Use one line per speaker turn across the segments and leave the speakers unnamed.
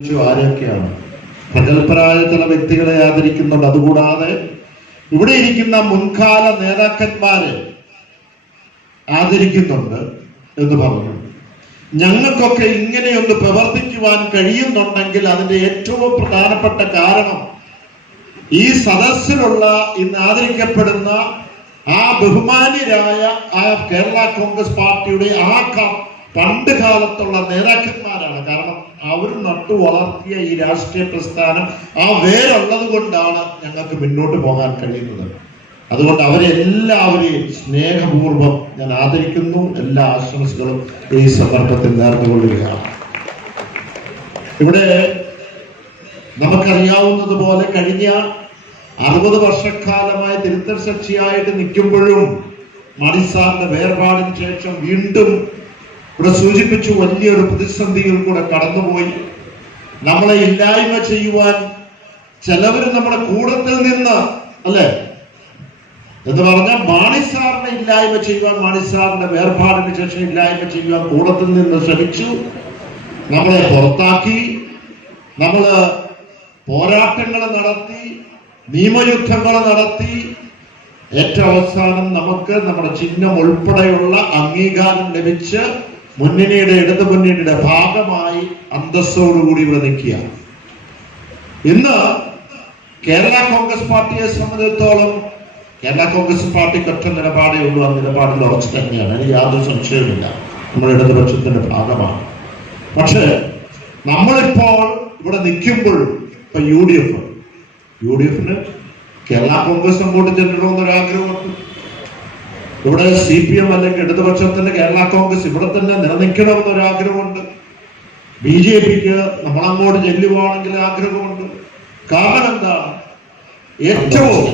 ആരൊക്കെയാണ് പ്രഗത്ഭരായ ചില വ്യക്തികളെ ആദരിക്കുന്നുണ്ട്. അതുകൂടാതെ ഇവിടെ ഇരിക്കുന്ന മുൻകാല നേതാക്കന്മാരെ ആദരിക്കുന്നുണ്ട് എന്ന് പറഞ്ഞു. ഞങ്ങൾക്കൊക്കെ ഇങ്ങനെയൊന്ന് പ്രവർത്തിക്കുവാൻ കഴിയുന്നുണ്ടെങ്കിൽ അതിന്റെ ഏറ്റവും പ്രധാനപ്പെട്ട കാരണം ഈ സദസ്സിലുള്ള ഇന്ന് ആദരിക്കപ്പെടുന്ന ആ ബഹുമാന്യരായ ആ കേരള കോൺഗ്രസ് പാർട്ടിയുടെ ആ പണ്ട് കാലത്തുള്ള നേതാക്കന്മാരാണ്. കാരണം അവർ നട്ടു വളർത്തിയ ഈ രാഷ്ട്രീയ പ്രസ്ഥാനം ആ വേരുള്ളത് കൊണ്ടാണ് ഞങ്ങൾക്ക് മുന്നോട്ട് പോകാൻ കഴിയുന്നത്. അതുകൊണ്ട് അവരെ എല്ലാവരെയും സ്നേഹപൂർവം ഞാൻ ആദരിക്കുന്നു. എല്ലാ ആശംസകളും ഈ സന്ദർഭത്തിൽ നേർന്നുകൊള്ളുകയാണ്. ഇവിടെ നമുക്കറിയാവുന്നത് പോലെ കഴിഞ്ഞ അറുപത് വർഷക്കാലമായി തിരുത്തൽ സക്ഷിയായിട്ട് നിൽക്കുമ്പോഴും മണിസാറിന്റെ വേർപാടിന് ശേഷം വീണ്ടും ഇവിടെ സൂചിപ്പിച്ചു വലിയൊരു പ്രതിസന്ധിയിൽ കൂടെ കടന്നുപോയി. നമ്മളെ ഇല്ലായ്മ ചെയ്യുവാൻ ചിലവര് നമ്മുടെ കൂടത്തിൽ നിന്ന് അല്ലെ? എന്ന് പറഞ്ഞാൽ മാണിസാറിനെ ഇല്ലായ്മ ചെയ്യുവാൻ മാണിസാറിന്റെ വേർപാടിന് ശേഷം ഇല്ലായ്മ ചെയ്യുവാൻ കൂടത്തിൽ നിന്ന് ശ്രമിച്ചു. നമ്മളെ പുറത്താക്കി. നമ്മൾ പോരാട്ടങ്ങൾ നടത്തി നിയമയുദ്ധങ്ങൾ നടത്തി. ഏറ്റവും അവസാനം നമുക്ക് നമ്മുടെ ചിഹ്നം ഉൾപ്പെടെയുള്ള അംഗീകാരം ലഭിച്ച് മുന്നണിയുടെ ഇടതു മുന്നണിയുടെ ഭാഗമായി അന്തസ്സോടുകൂടി ഇവിടെ നിൽക്കുക ഇന്ന് കേരള കോൺഗ്രസ് പാർട്ടിയെ സംബന്ധിച്ചിടത്തോളം കേരള കോൺഗ്രസ് പാർട്ടി ഒറ്റ നിലപാടേ ഉള്ളൂ ആ നിലപാടിൽ ഉറച്ചു തന്നെയാണ്. അതിന് യാതൊരു സംശയവുമില്ല. നമ്മുടെ ഇടതുപക്ഷത്തിന്റെ ഭാഗമാണ്. പക്ഷേ നമ്മളിപ്പോൾ ഇവിടെ നിൽക്കുമ്പോൾ ഇപ്പൊ U D F. U D എഫിന് കേരള കോൺഗ്രസ് അങ്ങോട്ട് ചെല്ലണമെന്നൊരു ആഗ്രഹമുണ്ട് ഇവിടെ സി പി എം അല്ലെങ്കിൽ ഇടതുപക്ഷത്തിന്റെ കേരള കോൺഗ്രസ് ഇവിടെ തന്നെ നിലനിൽക്കണമെന്നൊരു ആഗ്രഹമുണ്ട്. ബി ജെ പിക്ക് നമ്മളങ്ങോട്ട് ചെല്ലുവാണെങ്കിൽ ആഗ്രഹമുണ്ട്. കാരണം എന്താ? ഏറ്റവും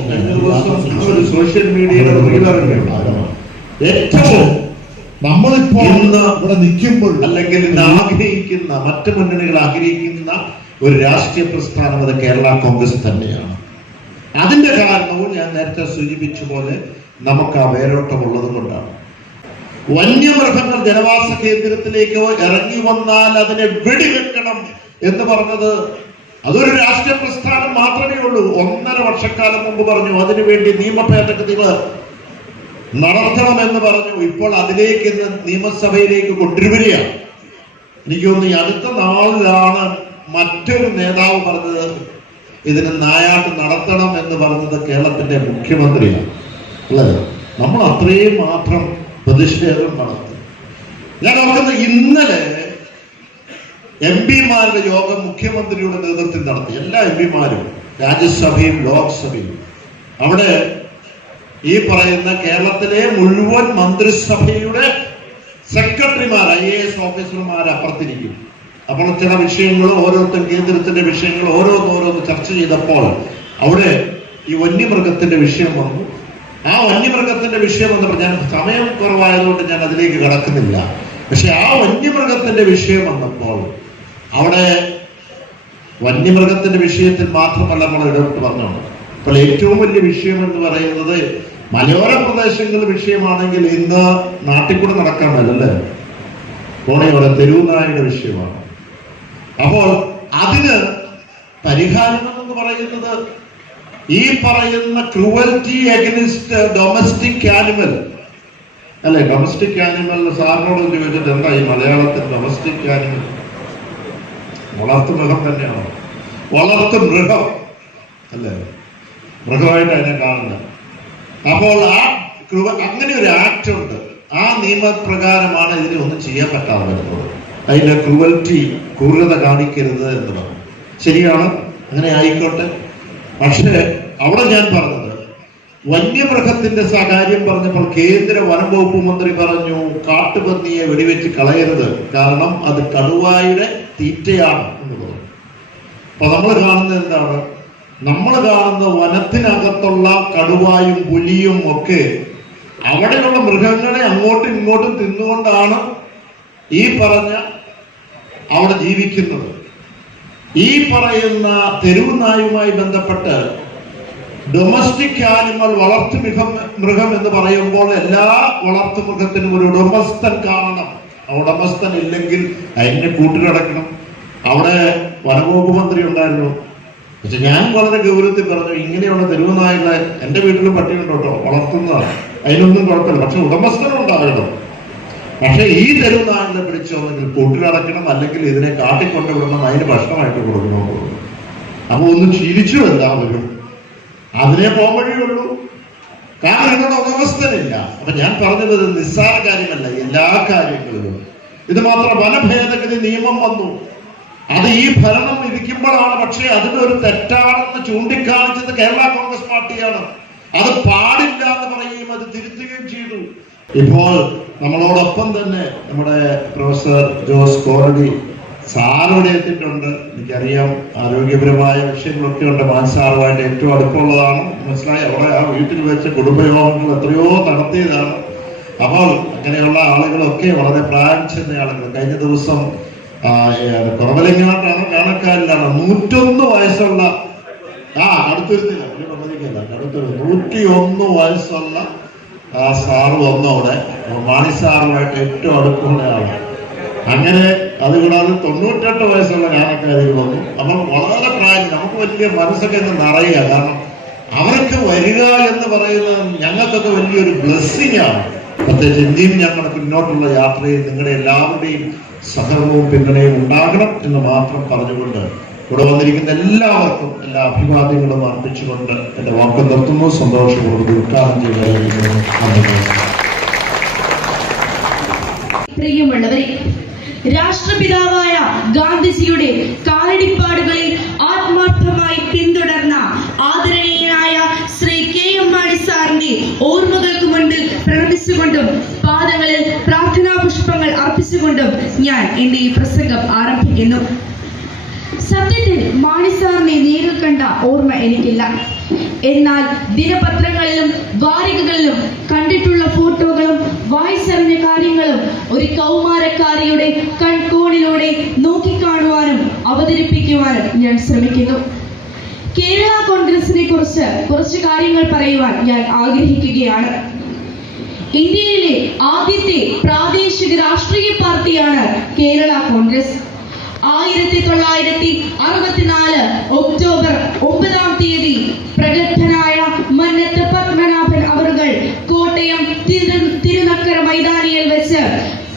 ഒരു സോഷ്യൽ മീഡിയയുടെ ഏറ്റവും നമ്മളിപ്പോൾ ഇന്ന് ഇവിടെ നിൽക്കുമ്പോൾ അല്ലെങ്കിൽ ഇന്ന് ആഗ്രഹിക്കുന്ന മറ്റു മുന്നണികൾ ആഗ്രഹിക്കുന്ന ഒരു രാഷ്ട്രീയ പ്രസ്ഥാനം അത് കേരള കോൺഗ്രസ് തന്നെയാണ്. അതിന്റെ കാരണവും ഞാൻ നേരത്തെ സൂചിപ്പിച്ച പോലെ നമുക്ക് ആ വേരോട്ടം ഉള്ളത് കൊണ്ടാണ്. വന്യമൃഗങ്ങൾ ജനവാസ കേന്ദ്രത്തിലേക്ക് ഇറങ്ങി വന്നാൽ അതിനെ വെടിവെക്കണം എന്ന് പറഞ്ഞത് അതൊരു രാഷ്ട്രീയ പ്രസ്ഥാനം മാത്രമേ ഉള്ളൂ. ഒന്നര വർഷക്കാലം മുമ്പ് പറഞ്ഞു അതിനുവേണ്ടി നിയമ ഭേദഗതികൾ നടത്തണമെന്ന് പറഞ്ഞു. ഇപ്പോൾ അതിലേക്ക് ഇന്ന് നിയമസഭയിലേക്ക് കൊണ്ടുവരികയാണ്. എനിക്ക് തോന്നുന്നു അടുത്ത നാളിലാണ് മറ്റൊരു നേതാവ് പറഞ്ഞത് ഇതിന് നായാട്ട് നടത്തണം എന്ന് പറഞ്ഞത് കേരളത്തിന്റെ മുഖ്യമന്ത്രിയാണ്. അല്ലേ? നമ്മൾ അത്രയും മാത്രം പ്രതിഷേധം നടത്തി. ഞാൻ ഓർക്കുന്നത് ഇന്നലെ എം പിമാരുടെ യോഗം മുഖ്യമന്ത്രിയുടെ നേതൃത്വം നടത്തി. എല്ലാ എം പിമാരും രാജ്യസഭയും ലോക്സഭയും. അവിടെ ഈ പറയുന്ന കേരളത്തിലെ മുഴുവൻ മന്ത്രിസഭയുടെ സെക്രട്ടറിമാർ ഐ എ എസ് ഓഫീസർമാർ അപ്പുറത്തിരിക്കും. അപ്പോൾ ചില വിഷയങ്ങൾ ഓരോരുത്തർ കേന്ദ്രത്തിന്റെ വിഷയങ്ങൾ ഓരോന്നോരോന്ന് ചർച്ച ചെയ്തപ്പോൾ അവിടെ ഈ വന്യമൃഗത്തിന്റെ വിഷയം വന്നു. ആ വന്യമൃഗത്തിന്റെ വിഷയം വന്നപ്പോൾ ഞാൻ സമയം കുറവായതുകൊണ്ട് ഞാൻ അതിലേക്ക് കടക്കുന്നില്ല. പക്ഷെ ആ വന്യമൃഗത്തിന്റെ വിഷയം വന്നപ്പോൾ അവിടെ വന്യമൃഗത്തിന്റെ വിഷയത്തിൽ മാത്രമല്ല നമ്മൾ ഇടപെട്ട് പറഞ്ഞു. അപ്പോൾ ഏറ്റവും വലിയ വിഷയം എന്ന് പറയുന്നത് മലയോര പ്രദേശങ്ങൾ വിഷയമാണെങ്കിൽ ഇന്ന് നാട്ടിൽ കൂടെ നടക്കാൻ പറ്റല്ലേ കോണയോടെ തെരുവുനായുടെ വിഷയമാണ്. അപ്പോൾ അതിന് പരിഹാരം എന്ന് പറയുന്നത് ഈ പറയുന്ന ക്രൂവൽറ്റി അഗനിസ്റ്റ് ഡൊമസ്റ്റിക് ആനിമൽ അല്ലെ? ഡൊമസ്റ്റിക് ആനിമൽ സാറിനോട് ചോദിച്ചിട്ട് എന്താ ഈ മലയാളത്തിൽ ഡൊമസ്റ്റിക് ആനിമൽ വളർത്തു മൃഗം തന്നെയാണോ? വളർത്തു മൃഗം. അല്ലേ? മൃഗമായിട്ട് അതിനെ കാണുന്നത്. അപ്പോൾ ആ അങ്ങനെ ഒരു ആക്ട് ഉണ്ട്. ആ നിയമപ്രകാരമാണ് ഇതിനെ ഒന്നും ചെയ്യാൻ പറ്റാതെ വരുന്നത്. അതിന്റെ ക്രൂവൽറ്റി ക്രൂരത കാണിക്കരുത് എന്ന് പറഞ്ഞു. ശരിയാണ്? അങ്ങനെ ആയിക്കോട്ടെ. പക്ഷേ അവിടെ ഞാൻ പറഞ്ഞത് വന്യമൃഗത്തിന്റെ സകാര്യം പറഞ്ഞപ്പോൾ കേന്ദ്ര വനം വകുപ്പ് മന്ത്രി പറഞ്ഞു കാട്ടുപന്നിയെ വെടിവെച്ച് കളയരുത്. കാരണം അത് കടുവായുടെ തീറ്റയാണ്. എന്ന് പറഞ്ഞു. അപ്പൊ നമ്മൾ കാണുന്നത് എന്താണ്? നമ്മൾ കാണുന്ന വനത്തിനകത്തുള്ള കടുവായും പുലിയും ഒക്കെ അവിടെയുള്ള മൃഗങ്ങളെ അങ്ങോട്ടും ഇങ്ങോട്ടും തിന്നുകൊണ്ടാണ് ഈ പറഞ്ഞ അവിടെ ജീവിക്കുന്നത്. ഈ പറയുന്ന തെരുവ് നായുമായി ബന്ധപ്പെട്ട് ഡൊമസ്റ്റിക് ആനിമൽ വളർത്തു മൃഗം മൃഗം എന്ന് പറയുമ്പോൾ എല്ലാ വളർത്തു മൃഗത്തിനും ഒരു ഉടമസ്ഥൻ കാണണം. ആ ഉടമസ്ഥൻ ഇല്ലെങ്കിൽ അതിനെ കൂട്ടിലടക്കണം അവിടെ വനവകുപ്പ് മന്ത്രി ഉണ്ടായിരുന്നു. പക്ഷെ ഞാൻ വളരെ ഗൗരവത്തിൽ പറഞ്ഞു ഇങ്ങനെയുള്ള തെരുവ് നായകളെ എന്റെ വീട്ടിൽ പട്ടിയുണ്ടോ വളർത്തുന്നതാണ്. അതിനൊന്നും കുഴപ്പമില്ല. പക്ഷെ ഉടമസ്ഥനുണ്ടാകണം. പക്ഷെ ഈ തെരുവുനായകളെ പിടിച്ചോന്നെങ്കിൽ കൂട്ടിലടക്കണം അല്ലെങ്കിൽ ഇതിനെ കാട്ടിക്കൊണ്ടുവിടണം അതിന് ഭക്ഷണമായിട്ട് കൊടുക്കണം അപ്പൊ ഒന്ന് ചിരിച്ചു എല്ലാവരും. അതിനെ പോകാൻ വഴിയുള്ളൂ കാരണം ഇവിടെ ഉടമസ്ഥനില്ല. അപ്പൊ ഞാൻ പറഞ്ഞത് നിസ്സാര കാര്യമല്ല എല്ലാ കാര്യങ്ങളിലും. ഇത് മാത്രം വനഭേദഗതി നിയമം വന്നു. അത് ഈ ഭരണം ഇരിക്കുമ്പോഴാണ് പക്ഷേ അതിന് ഒരു തെറ്റാണെന്ന് ചൂണ്ടിക്കാണിച്ചത് കേരള കോൺഗ്രസ് പാർട്ടിയാണ്. അത് പാടില്ല എന്ന് പറയുകയും അത് തിരുത്തുകയും ചെയ്തു. ഇപ്പോൾ നമ്മളോടൊപ്പം തന്നെ നമ്മുടെ പ്രൊഫസർ ജോസ് കോറടി സാറിവിടെ എത്തിയിട്ടുണ്ട്. എനിക്കറിയാം ആരോഗ്യപരമായ വിഷയങ്ങളൊക്കെ ഉണ്ട്. മാൻസാറുമായിട്ട് ഏറ്റവും അടുപ്പമുള്ളതാണ്. മനസ്സിലായി? അവിടെ ആ വീട്ടിൽ വെച്ച് കുടുംബയോഗങ്ങൾ എത്രയോ നടത്തിയതാണ്. അപ്പോൾ അങ്ങനെയുള്ള ആളുകളൊക്കെ വളരെ പ്രായം ചെന്ന ആളുകൾ. കഴിഞ്ഞ ദിവസം കുറവലിങ്ങാട്ടാണ് കാണക്കാരിലാണ്. നൂറ്റൊന്ന് വയസ്സുള്ള ആ അടുത്തിരുന്നില്ല അടുത്തൊരു നൂറ്റി ഒന്ന് വയസ്സുള്ള ആ സാർ വന്നവിടെ മാണി സാറുമായിട്ട് ഏറ്റവും അടുപ്പമുള്ള ആളാണ് അങ്ങനെ അതുകൂടാതെ തൊണ്ണൂറ്റെട്ട് വയസ്സുള്ള ഞാനക്കാരികൾ വന്നു. അപ്പം വളരെ പ്രായം നമുക്ക് വലിയ മനസ്സൊക്കെ ഇന്ന് നിറയുക. കാരണം അവർക്ക് വരിക എന്ന് പറയുന്നത് ഞങ്ങൾക്കൊക്കെ വലിയൊരു ബ്ലെസ്സിങ് ആണ്. പ്രത്യേകിച്ച് ഇന്ത്യയിൽ ഞങ്ങളുടെ പിന്നോട്ടുള്ള യാത്രയിൽ നിങ്ങളുടെ എല്ലാവരുടെയും സഹകരണവും പിന്തുണയും ഉണ്ടാകണം എന്ന് മാത്രം പറഞ്ഞുകൊണ്ട് ഇവിടെ വന്നിരിക്കുന്ന എല്ലാവർക്കും എല്ലാ അഭിവാദ്യങ്ങളും അർപ്പിച്ചുകൊണ്ട് എന്റെ വാക്ക് നിർത്തുന്നു. സന്തോഷപൂർവം ഉദ്ഘാടനം ചെയ്യുന്നു
രാഷ്ട്രപിതാവായ ഗാന്ധിജിയുടെ കാലടിപ്പാടുകളിൽ ആത്മാർത്ഥമായി പിന്തുടർന്ന ആദരണീയനായ ശ്രീ കെ എം മാണി സാറിന്റെ ഓർമ്മകൾക്ക് മുൻപിൽ പ്രണമിച്ചുകൊണ്ടും പാദങ്ങളിൽ പ്രാർത്ഥനാ പുഷ്പങ്ങൾ അർപ്പിച്ചുകൊണ്ടും ഞാൻ എന്റെ ഈ പ്രസംഗം ആരംഭിക്കുന്നു. സത്യത്തിൽ മാണി സാറിനെ നേരിൽ കണ്ട ഓർമ്മ എനിക്കില്ല. എന്നാൽ ദിനപത്രങ്ങളിലും വാരികകളിലും കണ്ടിട്ടുള്ള ഫോട്ടോകളും വായിച്ചറിഞ്ഞ കാര്യങ്ങളും ഒരു കൗമാരക്കാരിയുടെ കൺകോണിലൂടെ നോക്കിക്കാണുവാനും അവതരിപ്പിക്കുവാനും ഞാൻ ശ്രമിക്കുന്നു. കേരള കോൺഗ്രസിനെ കുറിച്ച് കുറച്ച് കാര്യങ്ങൾ പറയുവാൻ ഞാൻ ആഗ്രഹിക്കുകയാണ്. ഇന്ത്യയിലെ ആദ്യത്തെ പ്രാദേശിക രാഷ്ട്രീയ പാർട്ടിയാണ് കേരള കോൺഗ്രസ്. ആയിരത്തി തൊള്ളായിരത്തി അറുപത്തിനാല് ഒക്ടോബർ ഒമ്പതാം തീയതി പ്രഗത്ഭനായ മന്നത്ത് പത്മനാഭൻ അവറുകൾ കോട്ടയം തിരു തിരുനക്കര മൈതാനിയിൽ വെച്ച്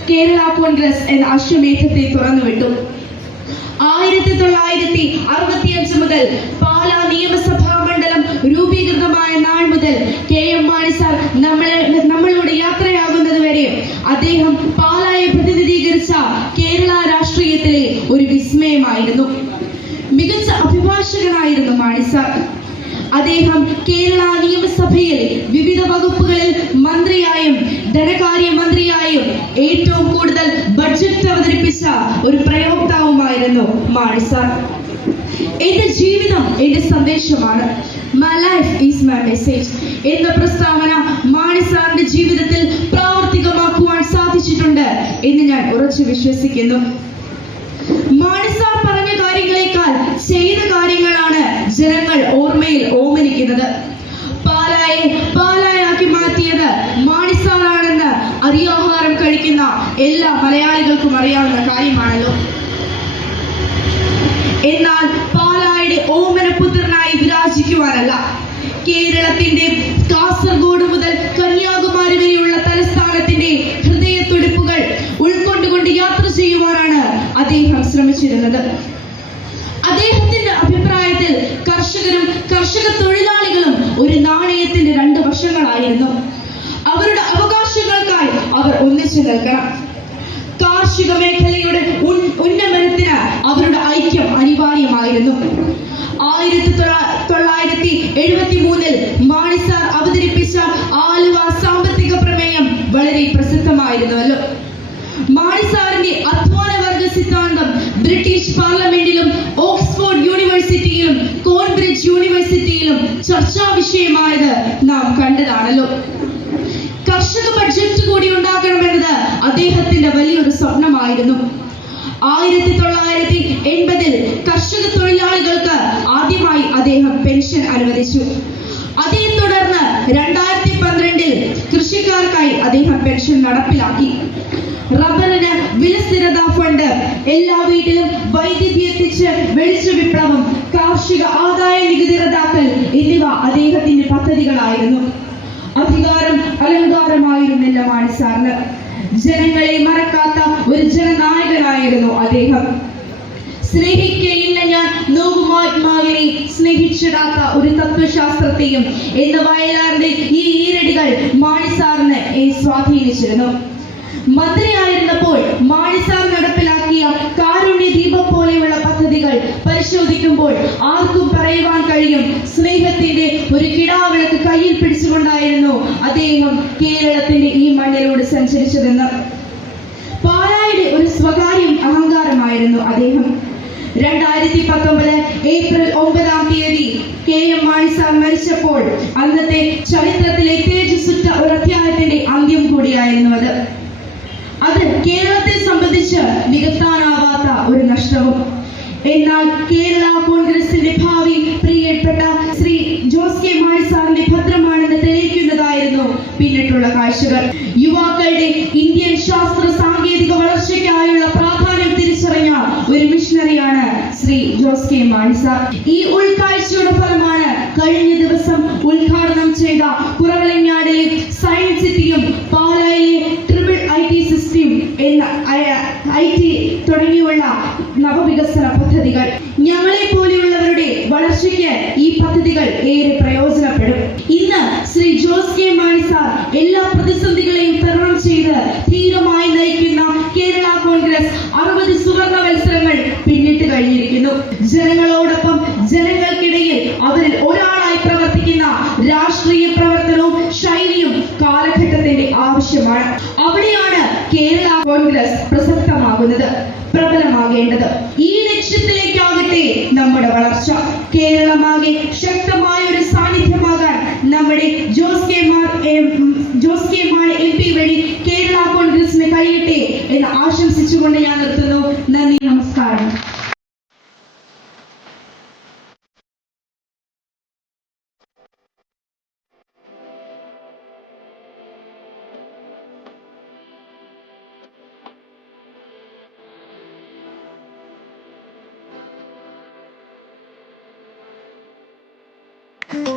കേരള കോൺഗ്രസ് എന്ന അശ്വമേധത്തെ തുറന്നുവിട്ടു. ആയിരത്തി തൊള്ളായിരത്തി അറുപത്തിയഞ്ച് മുതൽ പാലാ നിയമസഭാ മണ്ഡലം രൂപീകൃതമായ നാൾ മുതൽ കെ എം മാണി സാർ നമ്മളെ നമ്മളോട് അദ്ദേഹം കേരള നിയമസഭയിൽ വിവിധ വകുപ്പുകളിൽ മന്ത്രിയായും ധനകാര്യ മന്ത്രിയായും ഏറ്റവും കൂടുതൽ ബഡ്ജറ്റ് അവതരിപ്പിച്ച ഒരു പ്രയോക്താവുമായിരുന്നു മാണി സാർ. എന്റെ ജീവിതം എന്റെ സന്ദേശമാണ്. My life is my message എന്ന പ്രസ്താവന മാണി സാറിന്റെ ജീവിതത്തിൽ പ്രാവർത്തികമാക്കുവാൻ സാധിച്ചിട്ടുണ്ട് എന്ന് ഞാൻ ഉറച്ചു വിശ്വസിക്കുന്നു. മാണി സാർ പറഞ്ഞ കാര്യങ്ങളെക്കാൾ ചെയ്ത കാര്യങ്ങളാണ് ജനങ്ങൾ ഓർമ്മയിൽ ഓമനിക്കുന്നത്. പാലായെ പാലായാക്കി മാറ്റിയത് മാണിസാറാണെന്ന് അരിയാഹാരം കഴിക്കുന്ന എല്ലാ മലയാളികൾക്കും അറിയാവുന്ന കാര്യമാണല്ലോ. എന്നാൽ പാലായുടെ ഓമനപുത്രനായി വിരാജിക്കുവാനല്ല. കേരളത്തിന്റെ കാസർഗോഡ് മുതൽ കന്യാകുമാരി വരെയുള്ള തലസ്ഥാനത്തിന്റെ യാത്ര ചെയ്യുവാനാണ് അദ്ദേഹം ശ്രമിച്ചിരുന്നത്. അദ്ദേഹത്തിന്റെ അഭിപ്രായത്തിൽ കർഷകരും കർഷക തൊഴിലാളികളും ഒരു നാണയത്തിന്റെ രണ്ട് വശങ്ങളായിരുന്നു. അവരുടെ അവകാശങ്ങൾക്കായി അവർ ഒന്നിച്ചു നിൽക്കണം. കാർഷിക മേഖലയുടെ ഉന്നമനത്തിന് അവരുടെ ഐക്യം അനിവാര്യമായിരുന്നു. ആയിരത്തി തൊള്ള- തൊള്ളായിരത്തി എഴുപത്തി മൂന്നിൽ മാണിസാർ അവതരിപ്പിച്ച ആലുവ സാമ്പത്തിക പ്രമേയം വളരെ പ്രസിദ്ധമായിരുന്നുവല്ലോ മാണി സാറിന്റെ അധ്വാന വർഗ സിദ്ധാന്തം ബ്രിട്ടീഷ് പാർലമെന്റിലും ഓക്സ്ഫോർഡ് യൂണിവേഴ്സിറ്റിയിലും കോൺബ്രിഡ്ജ് യൂണിവേഴ്സിറ്റിയിലും ചർച്ചാ വിഷയമായത് നാം കണ്ടതാണല്ലോ. കർഷക ബഡ്ജറ്റ് കൂടി ഉണ്ടാക്കണമെന്നത് അദ്ദേഹത്തിന്റെ വലിയൊരു സ്വപ്നമായിരുന്നു. ആയിരത്തി തൊള്ളായിരത്തി എൺപതിൽ കർഷക തൊഴിലാളികൾക്ക് ആദ്യമായി അദ്ദേഹം പെൻഷൻ അനുവദിച്ചു. അതേ രണ്ടായിരത്തി പന്ത്രണ്ടിൽ കൃഷിക്കാർക്കായി അദ്ദേഹം പെൻഷൻ നടപ്പിലാക്കി. റബ്ബറിന് വിലസ്ഥിരത ഫണ്ട് എല്ലാ വീട്ടിലും വൈദ്യുതി എത്തിച്ച് വെളിച്ച വിപ്ലവം കാർഷിക ആദായ നികുതി റദ്ദാക്കൽ എന്നിവ അദ്ദേഹത്തിന്റെ പദ്ധതികളായിരുന്നു. അധികാരം അലങ്കാരമായിരുന്നില്ല മാണി സാറിന്. ജനങ്ങളെ മറക്കാത്ത ഒരു ജനനായകനായിരുന്നു അദ്ദേഹം. സ്നേഹിക്കയില്ല ഞാൻ നോവുമാത്മാവിനെ സ്നേഹിച്ചിടാത്ത ഒരു തത്വശാസ്ത്രത്തെയും എന്ന് വയലാറിന്റെ ഈ ഈരടികൾ മാണിസാറിന് സ്വാധീനിച്ചിരുന്നു. മന്ത്രിയായിരുന്നപ്പോൾ മാണിസാർ നടപ്പിലാക്കിയ കാരുണ്യ ദീപം പോലെയുള്ള പദ്ധതികൾ പരിശോധിക്കുമ്പോൾ ആർക്കും പറയുവാൻ കഴിയും. സ്നേഹത്തിന്റെ ഒരു കിടാവിളക്ക് കയ്യിൽ പിടിച്ചുകൊണ്ടായിരുന്നു അദ്ദേഹം കേരളത്തിന്റെ ഈ മണ്ണിലൂടെ സഞ്ചരിച്ചതെന്ന്. പാലായുടെ ഒരു സ്വകാര്യം അഹങ്കാരമായിരുന്നു അദ്ദേഹം. രണ്ടായിരത്തി പത്തൊമ്പത് ഏപ്രിൽ ഒമ്പതാം തീയതി കെ എം മാണി സാർ മരിച്ചപ്പോൾ അന്നത്തെ ചരിത്രത്തിലെ തേജസ്സുറ്റ ഒരു അധ്യായത്തിന്റെ അന്ത്യം കൂടിയായിരുന്നു അത്. അത് കേരളത്തെ സംബന്ധിച്ച് നികത്താനാവാത്ത ഒരു നഷ്ടവും. എന്നാൽ കേരള കോൺഗ്രസിന്റെ ഭാവി പ്രിയപ്പെട്ട പിന്നിട്ടുള്ള കാഴ്ചകൾ. യുവാക്കളുടെ ഇന്ത്യൻ ശാസ്ത്ര സാങ്കേതിക വളർച്ചയ്ക്കായുള്ള പ്രാധാന്യം തിരിച്ചറിഞ്ഞ ഒരു മിഷണറിയാണ് ശ്രീ ജോസ് കെ മാണിസ. ഈ ഉൾക്കാഴ്ചയുടെ ഫലമാണ് കഴിഞ്ഞ ദിവസം ഉദ്ഘാടനം ചെയ്ത കുറവലങ്ങാടിലെ സയൻസ് സിറ്റിയും പാലായിലെ ട്രിപ്പിൾ ഐ ടി സിസ്റ്റം എന്ന ഐ ടി തുടങ്ങിയുള്ള നവവികസന പദ്ധതികൾ ഞങ്ങളെ പോലെയുള്ളവരുടെ വളർച്ചയ്ക്ക് ഈ പദ്ധതികൾ ഏറെ പ്രയോജനപ്പെടും ഇന്ന് ശ്രീ ജോസ് കെ മാണി സാർ എല്ലാ പ്രതിസന്ധികളെയും തരണം ചെയ്ത് ധീരമായി നയിക്കുന്ന കേരള കോൺഗ്രസ് അറുപത് സുവർണ മത്സരങ്ങൾ പിന്നിട്ട് കഴിഞ്ഞിരിക്കുന്നു ജനങ്ങളോടൊപ്പം ജനങ്ങൾക്കിടയിൽ അവരിൽ ഒരാളായി പ്രവർത്തിക്കുന്ന രാഷ്ട്രീയ പ്രവർത്തനവും ശൈലിയും കാലഘട്ടത്തിന്റെ ആവശ്യമാണ്. അവിടെയാണ് കേരള കോൺഗ്രസ് പ്രസക്തമാകുന്നത് പ്രബലമാകേണ്ടത്. ഈ ലക്ഷ്യത്തിലേക്കാകട്ടെ നമ്മുടെ വളർച്ച. കേരളമാകെ ശക്തമായ ഒരു സാന്നിധ്യമാകാൻ നമ്മുടെ ജോസ് കെ മാർ ജോസ് കെ മാർ എം പി വഴി കേരള കോൺഗ്രസിന് കഴിയട്ടെ എന്ന് ആശംസിച്ചുകൊണ്ട് ഞാൻ നിർത്തുന്നു.